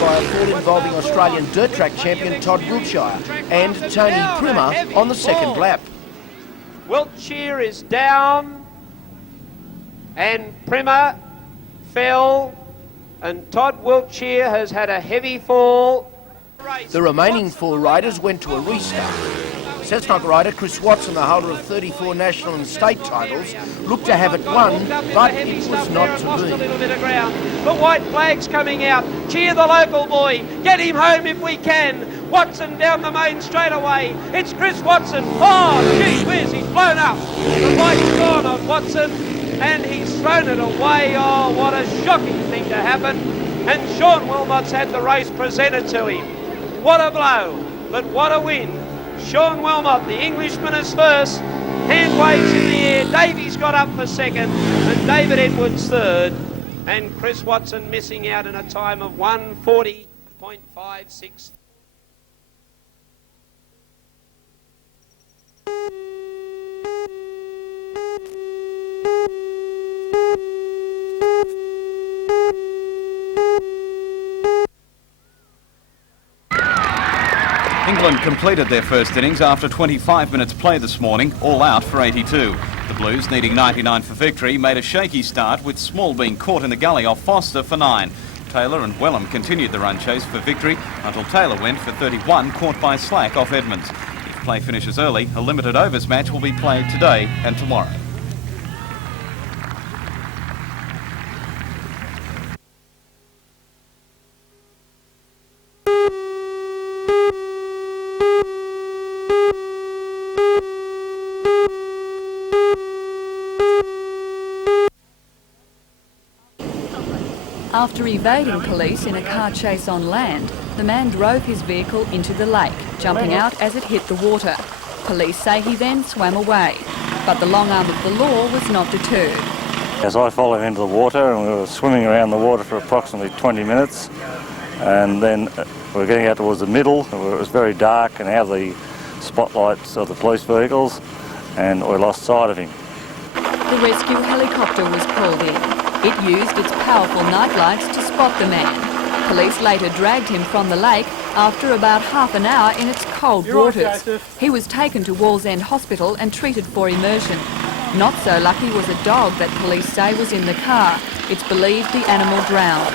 marred by a fall involving Australian dirt track champion Todd Wiltshire and Tony Primer on the second lap. Wiltshire is down and Primer fell, and Todd Wiltshire has had a heavy fall. The remaining 4 riders went to a restart. Cessnock rider Chris Watson, the holder of 34 national and state titles, looked to have it won, but it was not to be. The white flag's coming out. Cheer the local boy. Get him home if we can. Watson down the main straightaway. It's Chris Watson. Oh, gee whiz, he's blown up. The light's gone on Watson, and he's thrown it away. Oh, what a shocking thing to happen. And Sean Wilmot's had the race presented to him. What a blow, but what a win. Sean Wilmot, the Englishman, is first. Hand waves in the air. Davies got up for second, and David Edwards third. And Chris Watson missing out in a time of 1:40.56. England completed their first innings after 25 minutes play this morning, all out for 82. The Blues, needing 99 for victory, made a shaky start, with Small being caught in the gully off Foster for 9. Taylor and Wellham continued the run chase for victory until Taylor went for 31, caught by Slack off Edmonds. If play finishes early, a limited overs match will be played today and tomorrow. After evading police in a car chase on land, the man drove his vehicle into the lake, jumping out as it hit the water. Police say he then swam away, but the long arm of the law was not deterred. As I followed into the water, and we were swimming around the water for approximately 20 minutes, and then we were getting out towards the middle, where it was very dark and out of the spotlights of the police vehicles, and we lost sight of him. The rescue helicopter was called in. It used its powerful nightlights to spot the man. Police later dragged him from the lake after about half an hour in its cold waters. He was taken to Wallsend Hospital and treated for immersion. Not so lucky was a dog that police say was in the car. It's believed the animal drowned.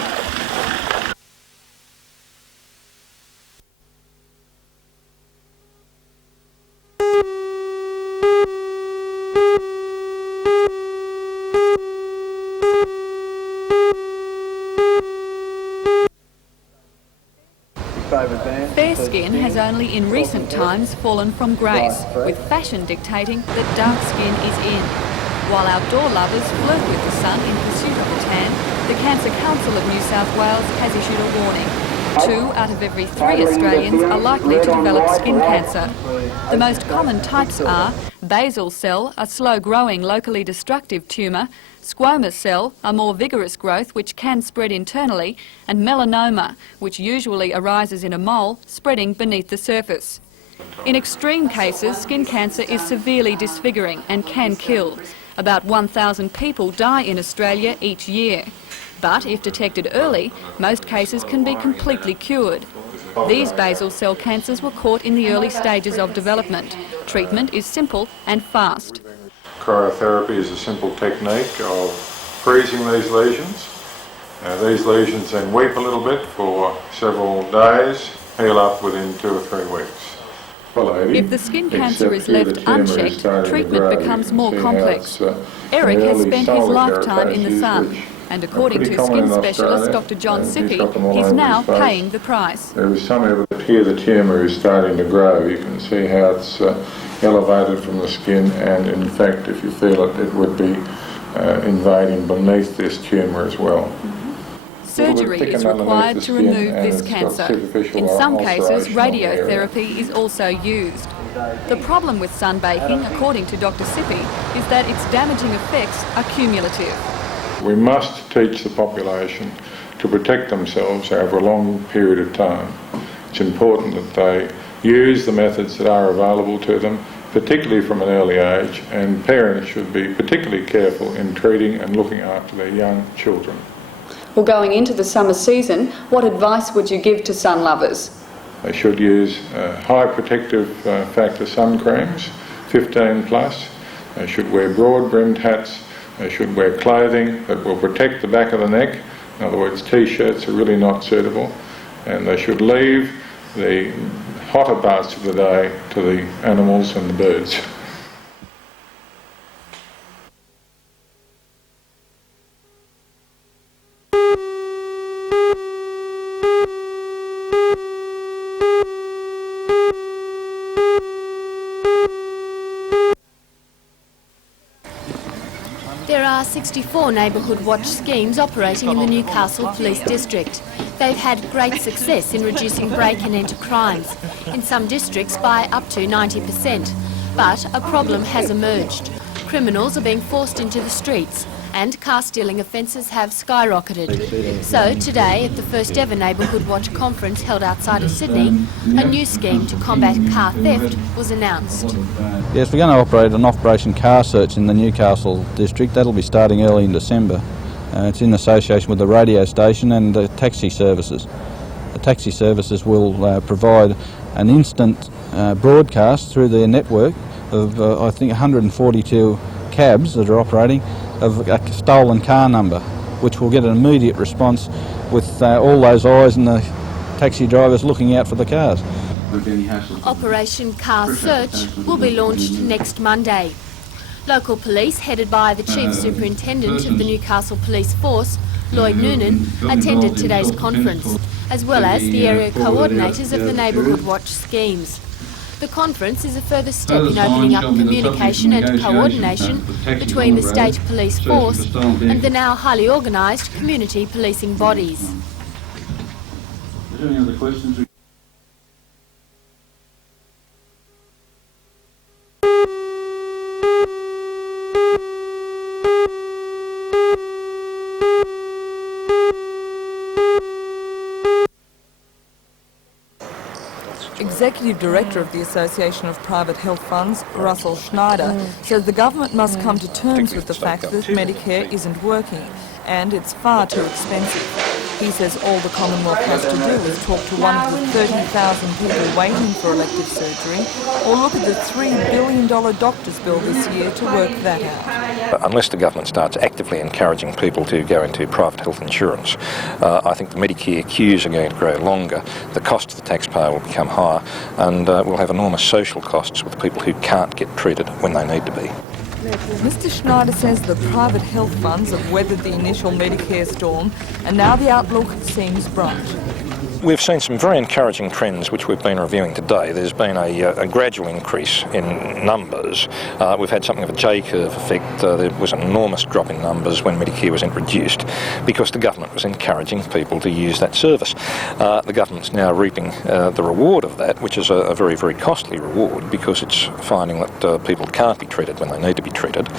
Fair-skin has only in recent times fallen from grace, with fashion dictating that dark skin is in. While outdoor lovers flirt with the sun in pursuit of the tan, the Cancer Council of New South Wales has issued a warning. 2 out of every 3 Australians are likely to develop skin cancer. The most common types are basal cell, a slow-growing, locally destructive tumour, squamous cell, a more vigorous growth which can spread internally, and melanoma, which usually arises in a mole, spreading beneath the surface. In extreme cases, skin cancer is severely disfiguring and can kill. About 1,000 people die in Australia each year. But if detected early, most cases can be completely cured. These basal cell cancers were caught in the early stages of development. Treatment is simple and fast. Cryotherapy is a simple technique of freezing these lesions. These lesions then weep a little bit for several days, heal up within 2 or 3 weeks. If the skin cancer is left unchecked, treatment becomes more complex. Eric has spent his lifetime in the sun, and according to skin specialist Dr. John Sippy, he's now paying the price. There is some evidence here the tumour is starting to grow. You can see how it's elevated from the skin, and in fact, if you feel it, it would be invading beneath this tumour as well. Surgery is required to remove this cancer. In some cases, radiotherapy is also used. The problem with sunbaking, according to Dr. Sippy, is that its damaging effects are cumulative. We must teach the population to protect themselves over a long period of time. It's important that they use the methods that are available to them, particularly from an early age, and parents should be particularly careful in treating and looking after their young children. Well, going into the summer season, what advice would you give to sun lovers? They should use high protective factor sun creams, 15 plus. They should wear broad-brimmed hats. They should wear clothing that will protect the back of the neck. In other words, t-shirts are really not suitable. And they should leave the hotter parts of the day to the animals and the birds. There are 64 neighbourhood watch schemes operating in the Newcastle Police District. They've had great success in reducing break and enter crimes, in some districts by up to 90%. But a problem has emerged. Criminals are being forced into the streets and car stealing offences have skyrocketed. So today, at the first ever Neighbourhood Watch conference held outside of Sydney, a new scheme to combat car theft was announced. Yes, we're going to operate an Operation Car Search in the Newcastle district. That'll be starting early in December. It's in association with the radio station and the taxi services. The taxi services will provide an instant broadcast through their network of, I think, 142 cabs that are operating of a stolen car number, which will get an immediate response with all those eyes and the taxi drivers looking out for the cars. Operation Car Search will be launched next Monday. Local police, headed by the Chief Superintendent of the Newcastle Police Force, Lloyd Noonan, attended today's conference, as well as the area coordinators of the Neighbourhood Watch schemes. The conference is a further step in opening up communication and coordination between the State Police Force and the now highly organised community policing bodies. Is there any other questions? Executive Director of the Association of Private Health Funds, Russell Schneider, says the government must come to terms with the fact that Medicare isn't working and it's far too expensive. He says all the Commonwealth has to do is talk to one of the 30,000 people waiting for elective surgery or look at the $3 billion doctor's bill this year to work that out. Unless the government starts actively encouraging people to go into private health insurance, I think the Medicare queues are going to grow longer, the cost to the taxpayer will become higher, and we'll have enormous social costs with people who can't get treated when they need to be. Mr Schneider says the private health funds have weathered the initial Medicare storm and now the outlook seems bright. We've seen some very encouraging trends which we've been reviewing today. There's been a gradual increase in numbers. We've had something of a J-curve effect. There was an enormous drop in numbers when Medicare was introduced because the government was encouraging people to use that service. The government's now reaping the reward of that, which is a very, very costly reward because it's finding that people can't be treated when they need to be treated,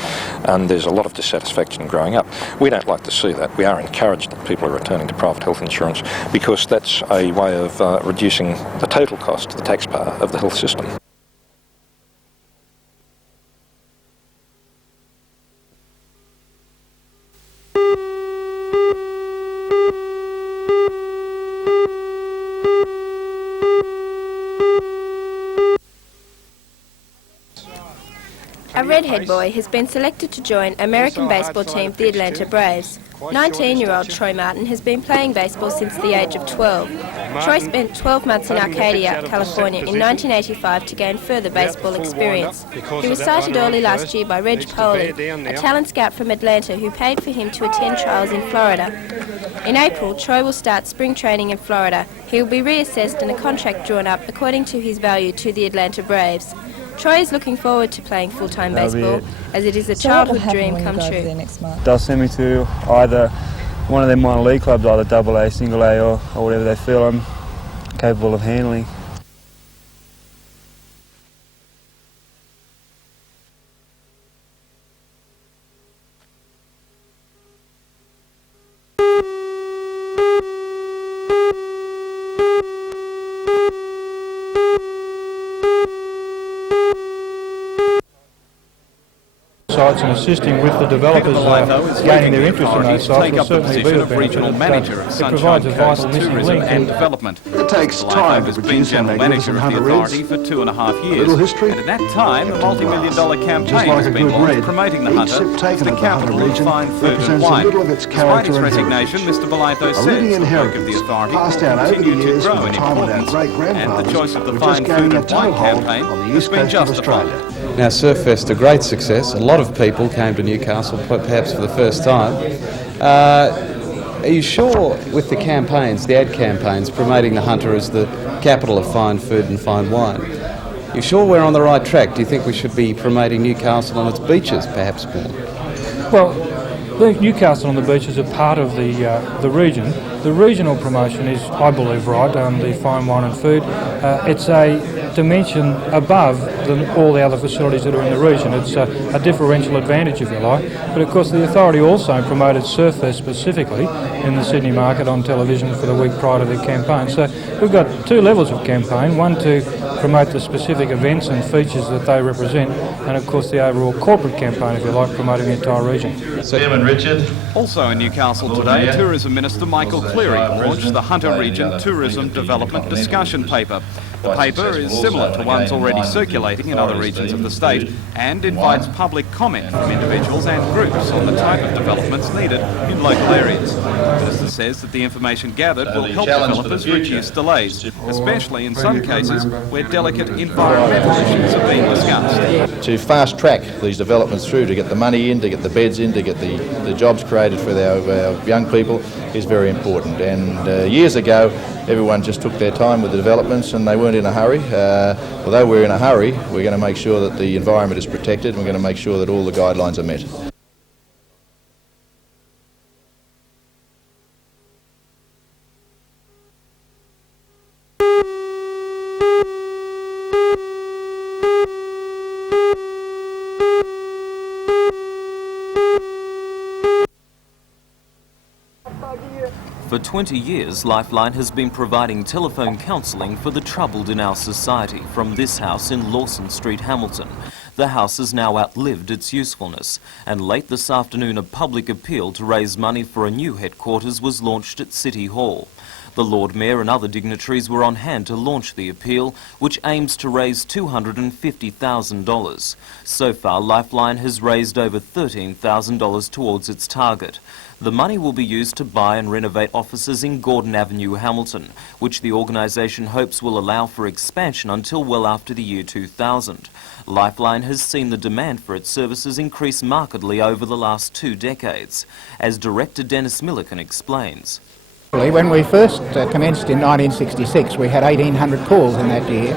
and there's a lot of dissatisfaction growing up. We don't like to see that. We are encouraged that people are returning to private health insurance because that's a way of reducing the total cost to the taxpayer of the health system. A redhead boy has been selected to join American baseball team the Atlanta Braves. 19-year-old Troy Martin has been playing baseball since the age of 12. Troy spent 12 months in Arcadia, California in 1985 to gain further baseball experience. He was sighted early last year by Reg Poley, a talent scout from Atlanta who paid for him to attend trials in Florida. In April, Troy will start spring training in Florida. He will be reassessed and a contract drawn up according to his value to the Atlanta Braves. Troy is looking forward to playing full-time baseball, as it is a childhood dream come true. They'll send me to either one of their minor league clubs, either AA, single A or whatever they feel I'm capable of handling. sites and assisting with the developers gaining their interest in those sites will certainly be a benefit. It provides a vital missing link and development. It takes time to produce a magnificent hunter authority for 2.5 years. And at that time, a multi-million-dollar campaign has been launched promoting the hunter as the capital of fine food and wine. Despite his resignation, Mr. Belaytho says the work of the authority will continue to grow in importance, and the choice of the Fine Food and Wine campaign has been justified. Now, Surffest, a great success. A lot of people came to Newcastle, perhaps for the first time. Are you sure with the campaigns, the ad campaigns, promoting the hunter as the capital of fine food and fine wine, you sure we're on the right track? Do you think we should be promoting Newcastle on its beaches, perhaps more? Well, Newcastle on the beaches are part of the region. The regional promotion is, I believe, right, the fine wine and food. It's a dimension above all the other facilities that are in the region. It's a differential advantage, if you like. But of course the authority also promoted Surffest specifically in the Sydney market on television for the week prior to the campaign. So we've got two levels of campaign, one to promote the specific events and features that they represent, and of course the overall corporate campaign, if you like, promoting the entire region. Chairman Richard. Also in Newcastle today, Tourism Minister Michael Cleary launched the Hunter Region Tourism Development Discussion Paper. The paper is similar to ones already circulating in other regions of the state and invites public comment from individuals and groups on the type of developments needed in local areas. The Minister says that the information gathered will help developers reduce delays, especially in some cases where delicate environmental issues are being discussed. To fast track these developments through, to get the money in, to get the beds in, to get the jobs created for our young people is very important. And years ago, everyone just took their time with the developments and they weren't in a hurry. Although we're in a hurry, we're going to make sure that the environment is protected and we're going to make sure that all the guidelines are met. For 20 years, Lifeline has been providing telephone counselling for the troubled in our society from this house in Lawson Street, Hamilton. The house has now outlived its usefulness, and late this afternoon a public appeal to raise money for a new headquarters was launched at City Hall. The Lord Mayor and other dignitaries were on hand to launch the appeal, which aims to raise $250,000. So far, Lifeline has raised over $13,000 towards its target. The money will be used to buy and renovate offices in Gordon Avenue, Hamilton, which the organisation hopes will allow for expansion until well after the year 2000. Lifeline has seen the demand for its services increase markedly over the last 2 decades, as Director Dennis Milliken explains. When we first commenced in 1966, we had 1,800 calls in that year.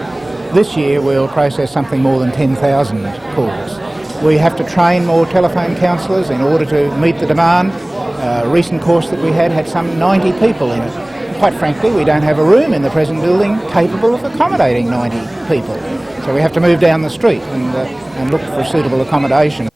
This year we'll process something more than 10,000 calls. We have to train more telephone counsellors in order to meet the demand. A recent course that we had some 90 people in it. Quite frankly, we don't have a room in the present building capable of accommodating 90 people. So we have to move down the street and look for suitable accommodation.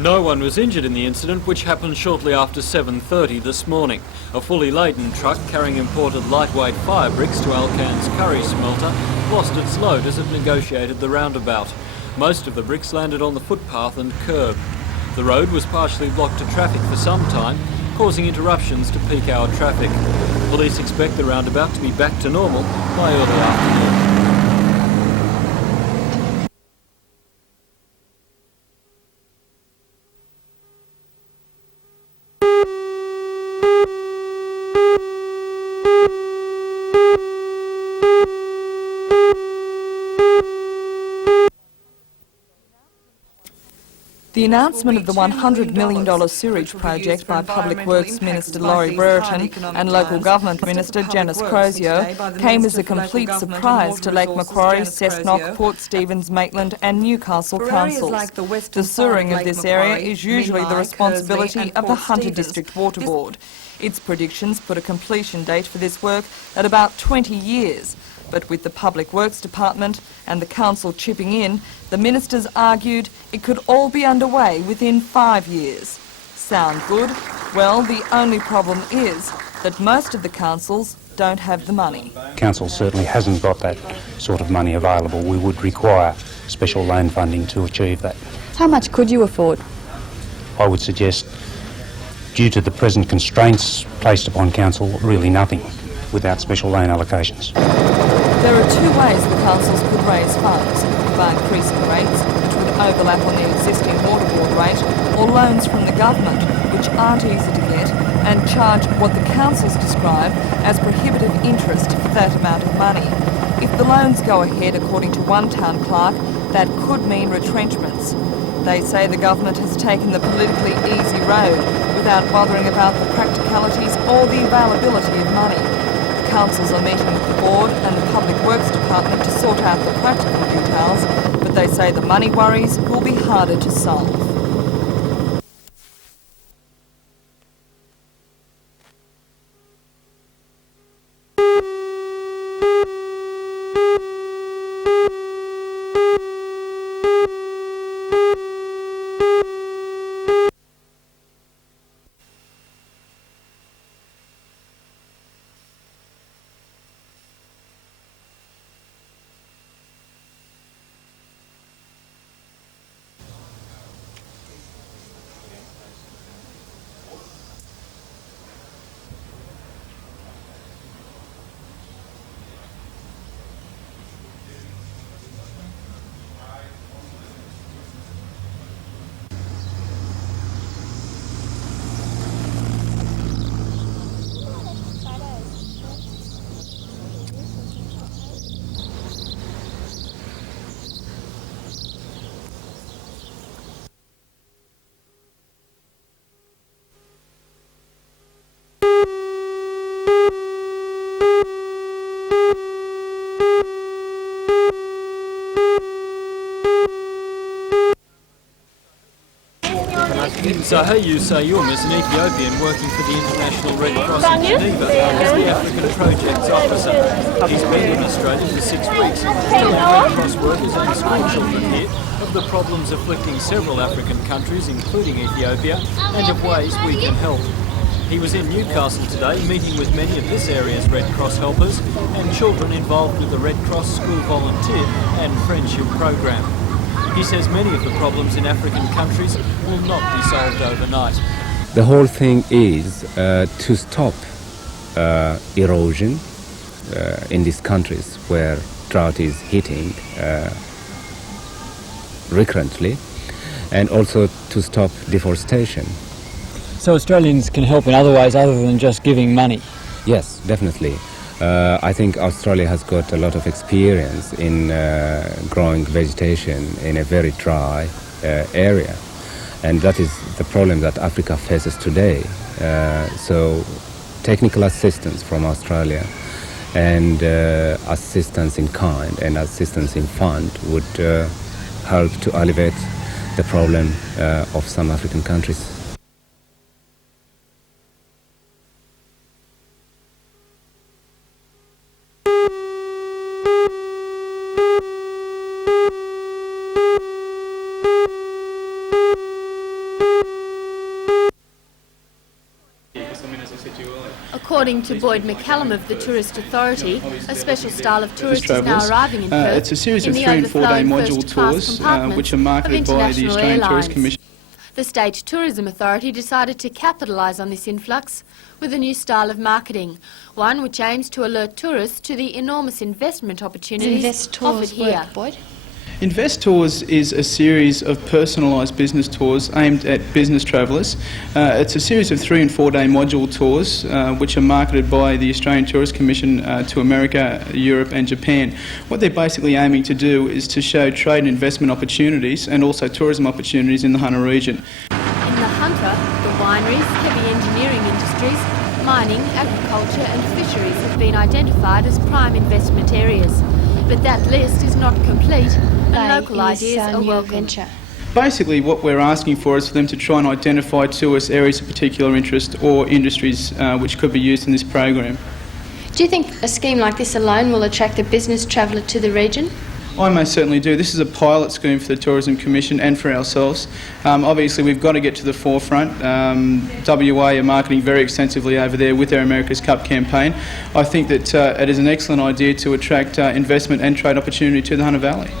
No one was injured in the incident, which happened shortly after 7:30 this morning. A fully laden truck carrying imported lightweight fire bricks to Alcan's curry smelter lost its load as it negotiated the roundabout. Most of the bricks landed on the footpath and curb. The road was partially blocked to traffic for some time, causing interruptions to peak hour traffic. Police expect the roundabout to be back to normal by early afternoon. The announcement of the $100 million sewage project by Public Works Minister Laurie Brereton and Local Government Minister Janice Crozier came as a complete surprise to Lake Macquarie, Cessnock, Port Stephens, Maitland and Newcastle councils. The sewering of this area is usually the responsibility of the Hunter District Water Board. Its predictions put a completion date for this work at about 20 years. But with the Public Works Department and the council chipping in, the ministers argued it could all be underway within 5 years. Sound good? Well, the only problem is that most of the councils don't have the money. Council certainly hasn't got that sort of money available. We would require special loan funding to achieve that. How much could you afford? I would suggest, due to the present constraints placed upon council, really nothing without special loan allocations. There are two ways the councils could raise funds: by increasing rates, which would overlap on the existing water board rate, or loans from the government, which aren't easy to get, and charge what the councils describe as prohibitive interest for that amount of money. If the loans go ahead, according to one town clerk, that could mean retrenchments. They say the government has taken the politically easy road without bothering about the practicalities or the availability of money. The councils are meeting with the board and the Public Works Department to sort out the practical details, but they say the money worries will be harder to solve. So Hayyu Sayum is an Ethiopian working for the International Red Cross in Geneva as the African Projects Officer. He's been in Australia for 6 weeks, telling Red Cross workers and school children here of the problems afflicting several African countries, including Ethiopia, and of ways we can help. He was in Newcastle today, meeting with many of this area's Red Cross helpers and children involved with the Red Cross School Volunteer and Friendship Program. He says many of the problems in African countries will not be solved overnight. The whole thing is to stop erosion in these countries where drought is hitting recurrently, and also to stop deforestation. So Australians can help in other ways other than just giving money? Yes, definitely. I think Australia has got a lot of experience in growing vegetation in a very dry area, and that is the problem that Africa faces today. So technical assistance from Australia and assistance in kind and assistance in fund would help to alleviate the problem of some African countries. According to Boyd McCallum of the Tourist Authority, a special style of tourist is now arriving in Perth. It's a series of 3- and 4-day module tours which are marketed by the Australian Tourist Commission. The State Tourism Authority decided to capitalise on this influx with a new style of marketing, one which aims to alert tourists to the enormous investment opportunities offered here. Invest Tours is a series of personalised business tours aimed at business travellers. It's a series of 3- and 4-day module tours which are marketed by the Australian Tourist Commission to America, Europe and Japan. What they're basically aiming to do is to show trade and investment opportunities and also tourism opportunities in the Hunter region. In the Hunter, the wineries, heavy engineering industries, mining, agriculture and fisheries have been identified as prime investment areas. But that list is not complete, and local ideas are welcome. Basically what we're asking for is for them to try and identify to us areas of particular interest or industries which could be used in this program. Do you think a scheme like this alone will attract a business traveller to the region? I most certainly do. This is a pilot scheme for the Tourism Commission and for ourselves. Obviously, we've got to get to the forefront. WA are marketing very extensively over there with their America's Cup campaign. I think that it is an excellent idea to attract investment and trade opportunity to the Hunter Valley.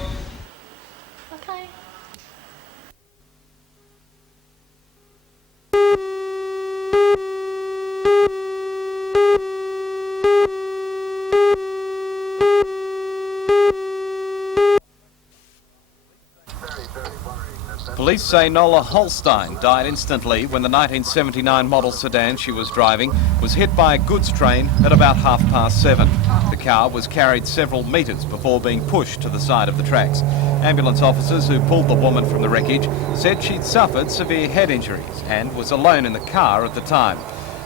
Police say Nola Holstein died instantly when the 1979 model sedan she was driving was hit by a goods train at about 7:30. The car was carried several metres before being pushed to the side of the tracks. Ambulance officers who pulled the woman from the wreckage said she'd suffered severe head injuries and was alone in the car at the time.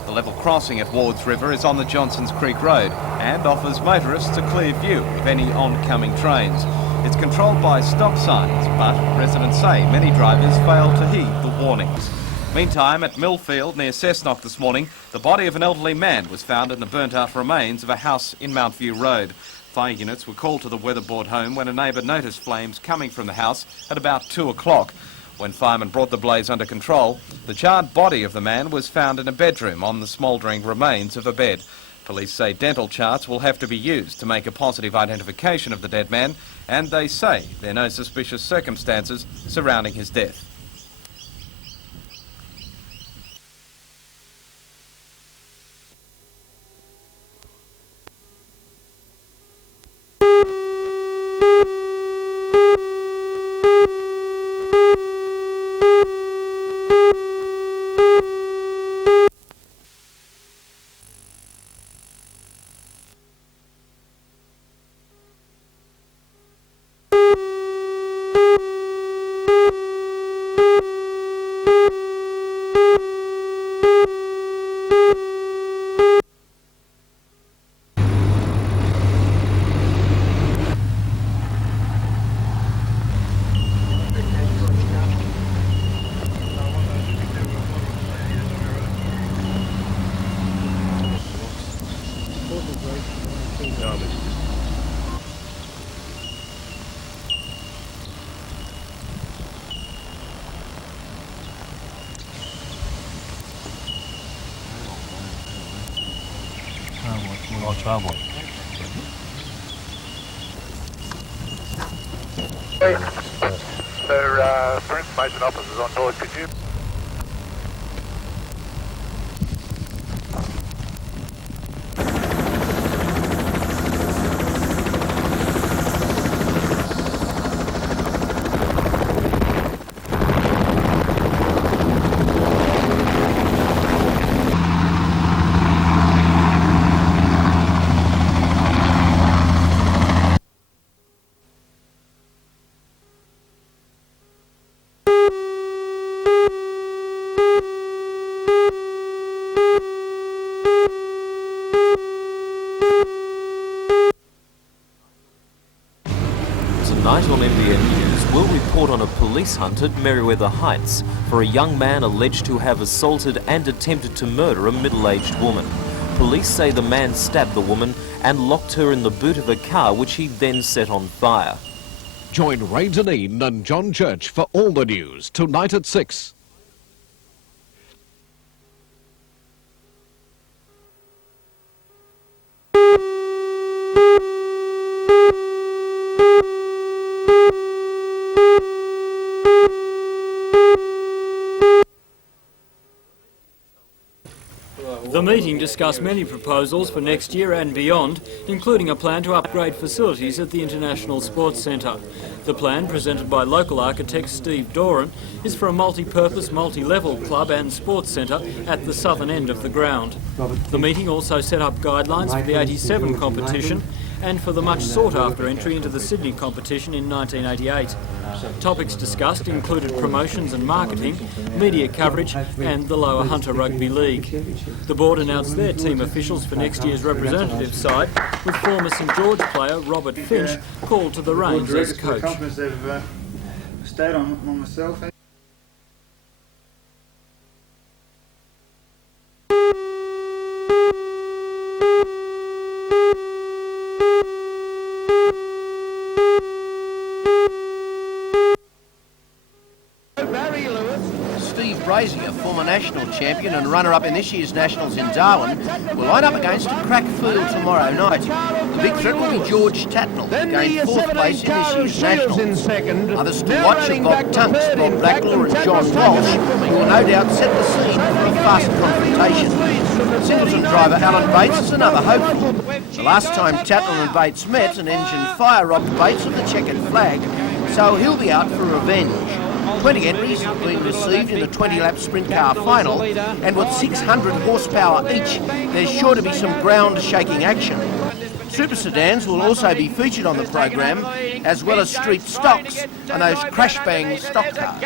The level crossing at Wards River is on the Johnsons Creek Road and offers motorists a clear view of any oncoming trains. It's controlled by stop signs, but residents say many drivers fail to heed the warnings. Meantime, at Millfield near Cessnock this morning, the body of an elderly man was found in the burnt-out remains of a house in Mountview Road. Fire units were called to the Weatherboard home when a neighbour noticed flames coming from the house at about 2 o'clock. When firemen brought the blaze under control, the charred body of the man was found in a bedroom on the smouldering remains of a bed. Police say dental charts will have to be used to make a positive identification of the dead man, and they say there are no suspicious circumstances surrounding his death. Trouble. For information officers on board, could you... Tonight on NBN News, we'll report on a police hunt at Merriweather Heights for a young man alleged to have assaulted and attempted to murder a middle-aged woman. Police say the man stabbed the woman and locked her in the boot of a car, which he then set on fire. Join Ray Deneen and John Church for all the news tonight at 6. The meeting discussed many proposals for next year and beyond, including a plan to upgrade facilities at the International Sports Centre. The plan, presented by local architect Steve Doran, is for a multi-purpose, multi-level club and sports centre at the southern end of the ground. The meeting also set up guidelines for the 87 competition and for the much sought-after entry into the Sydney competition in 1988. Topics discussed included promotions and marketing, media coverage and the Lower Hunter Rugby League. The board announced their team officials for next year's representative side, with former St George player Robert Finch called to the reins as coach. Stayed on myself. Frazier, former national champion and runner-up in this year's Nationals in Darwin, will line up against a crack field tomorrow night. The big threat will be George Tatnell, who gained 4th place in this year's Nationals. Others to watch are Bob Tunks, Bob Blacklaw and John Walsh, who will no doubt set the scene for a fast confrontation. Singleton driver Alan Bates is another hopeful. The last time Tatnell and Bates met, an engine fire robbed Bates of the checkered flag, so he'll be out for revenge. 20 entries have been received in the 20-lap sprint car final, and with 600 horsepower each, there's sure to be some ground-shaking action. Super sedans will also be featured on the program, as well as street stocks and those crash-bang stock cars.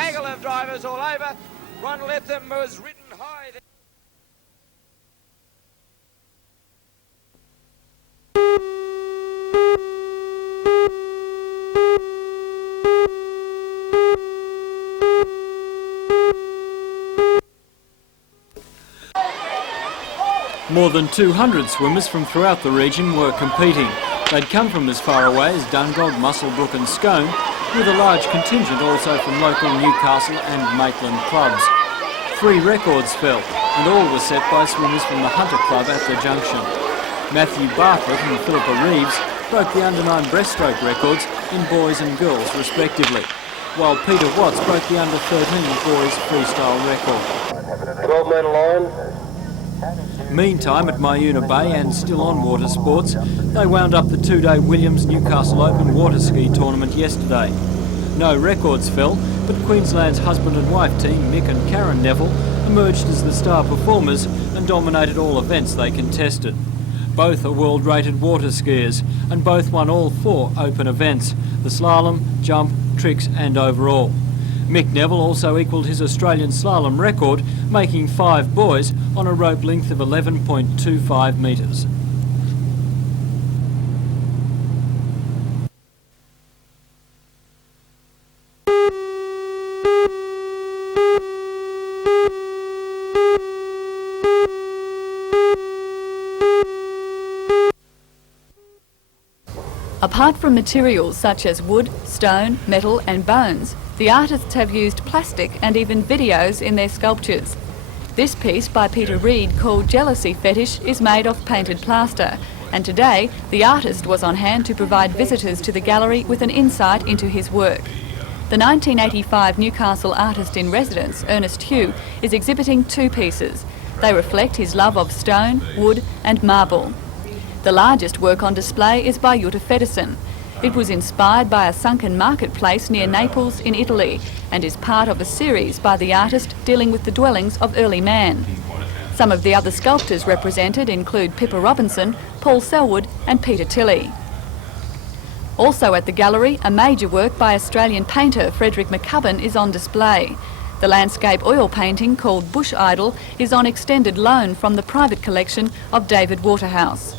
More than 200 swimmers from throughout the region were competing. They'd come from as far away as Dundalk, Muswellbrook and Scone, with a large contingent also from local Newcastle and Maitland clubs. 3 records fell, and all were set by swimmers from the Hunter Club at the junction. Matthew Bartlett and Philippa Reeves broke the under-9 breaststroke records in boys and girls respectively, while Peter Watts broke the under-13 boys freestyle record. 12-metre line. Meantime, at Myuna Bay and still on water sports, they wound up the 2-day Williams Newcastle Open water ski tournament yesterday. No records fell, but Queensland's husband and wife team, Mick and Karen Neville, emerged as the star performers and dominated all events they contested. Both are world-rated water skiers, and both won all 4 open events: the slalom, jump, tricks and overall. Mick Neville also equalled his Australian slalom record, making 5 buoys on a rope length of 11.25 metres. Apart from materials such as wood, stone, metal and bones, the artists have used plastic and even videos in their sculptures. This piece by Peter Reid, called Jealousy Fetish, is made of painted plaster, and today the artist was on hand to provide visitors to the gallery with an insight into his work. The 1985 Newcastle artist in residence, Ernest Hugh, is exhibiting 2 pieces. They reflect his love of stone, wood and marble. The largest work on display is by Jutta Feddersen. It was inspired by a sunken marketplace near Naples in Italy and is part of a series by the artist dealing with the dwellings of early man. Some of the other sculptors represented include Pippa Robinson, Paul Selwood and Peter Tilley. Also at the gallery, a major work by Australian painter Frederick McCubbin is on display. The landscape oil painting called Bush Idol is on extended loan from the private collection of David Waterhouse.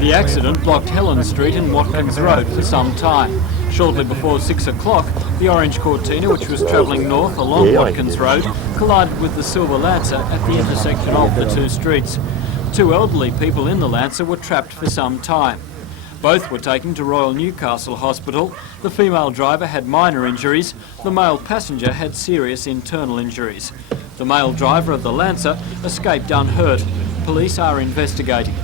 The accident blocked Helen Street and Watkins Road for some time. Shortly before 6 o'clock, the orange Cortina, which was travelling north along Watkins Road, collided with the silver Lancer at the intersection of the 2 streets. 2 elderly people in the Lancer were trapped for some time. Both were taken to Royal Newcastle Hospital. The female driver had minor injuries. The male passenger had serious internal injuries. The male driver of the Lancer escaped unhurt. Police are investigating.